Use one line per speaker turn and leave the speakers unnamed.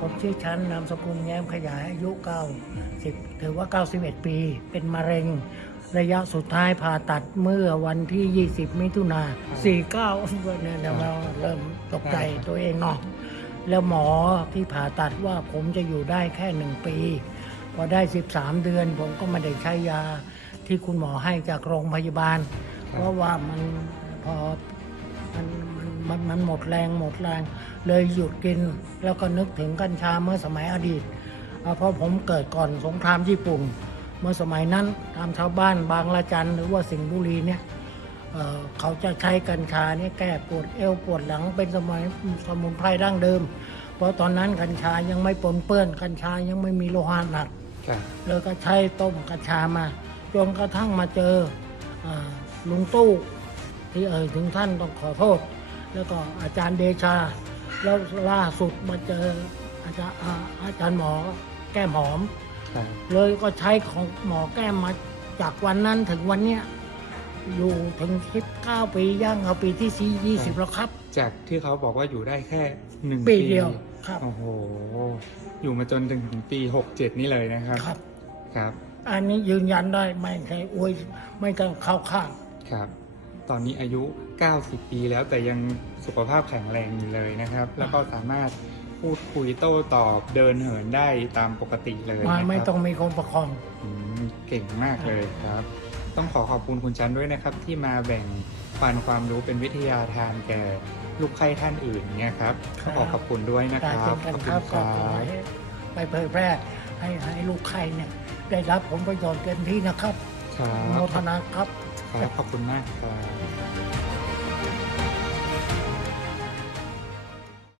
ผมชื่อชั้นนามสกุลแย้มขยายอายุ90ถือว่า 91 ปี เป็นมะเร็ง ระยะสุดท้ายผ่าตัดเมื่อวันที่ 20 มิถุนา49เนี่ยเราเริ่มตกใจตัวเองเนาะแล้วหมอที่ผ่าตัดว่าผมจะอยู่ได้แค่หนึ่งปี พอได้ 13 เดือน ผมก็ไม่ได้ใช้ยาที่คุณหมอให้จากโรงพยาบาล เพราะว่ามันพอ มันมันมันมันหมดแรงหมดแรง เลยหยุดกินแล้วก็นึกถึงกัญชาเมื่อสมัยอดีตอ่าเพราะผมเกิดก่อนสงครามญี่ปุ่น เมื่อสมัยนั้นตามชาวบ้านบางละจันหรือว่าสิงห์บุรีเนี่ยเอ่อเขาจะใช้กัญชาเนี่ยแก้ปวดเอวปวดหลังเป็นสมัยสมุนไพรดั้งเดิม เพราะตอนนั้นกัญชายังไม่ปนเปื้อน กัญชายังไม่มีโลหะหนัก
ครับ
เลยก็ใช้ต้มกัญชามาจนกระทั่งมาเจออาลุงตู้ ที่เอ่ยถึงท่านต้องขอโทษ แล้วก็อาจารย์เดชา แล้วล่าสุดมาเจออาจารย์อ่าอาจารย์หมอแก้มหอม
ครับ
เลยก็ใช้ของหมอแก้มมาจากวันนั้นถึงวันเนี้ยอยู่ถึงคิดเก้าปีย่างเอาปีที่สี่ยี่สิบแล้วครับ
จากที่เขาบอกว่าอยู่ได้แค่หนึ่ง
ปีเดียวครับ
โอ้โห อยู่มาจนถึงปีหกเจ็ดนี่เลยนะครับ
ครับ
ครับ
อันนี้ยืนยันได้ไม่ใช่อวยไม่ต้องเข้าข้าง
ครับ ตอนนี้อายุ 90 ปีแล้วแต่ยังสุขภาพแข็งแรงอยู่เลยนะครับ แล้วก็สามารถพูดคุยโต้ตอบเดินเหินได้ตามปกติเลย
มา
นะครับ
ไม่ต้องมีคนประคอง
อืมเก่งมากเลยครับ ต้องขอขอบคุณคุณชันด้วยนะครับ ที่มาแบ่งปันความรู้เป็นวิทยาทานแก่ลูกไข้ท่านอื่นเนี่ยครับ
ครั
ต้อบงขอขอบคุณด้วยนะค
การ
รับ
เช่นกัน
ขอบ
ค
คุณ
รับ
ค
ก็
รั
ขอบให้ไปเผยแพร่ให้ให้ลูกใครเนี่ยได้รับผลประโยชน์เต็มที่นะครับ
ครั
อนุโม
บ
ทนาครับ
ครับ ขอบคุณมากครับ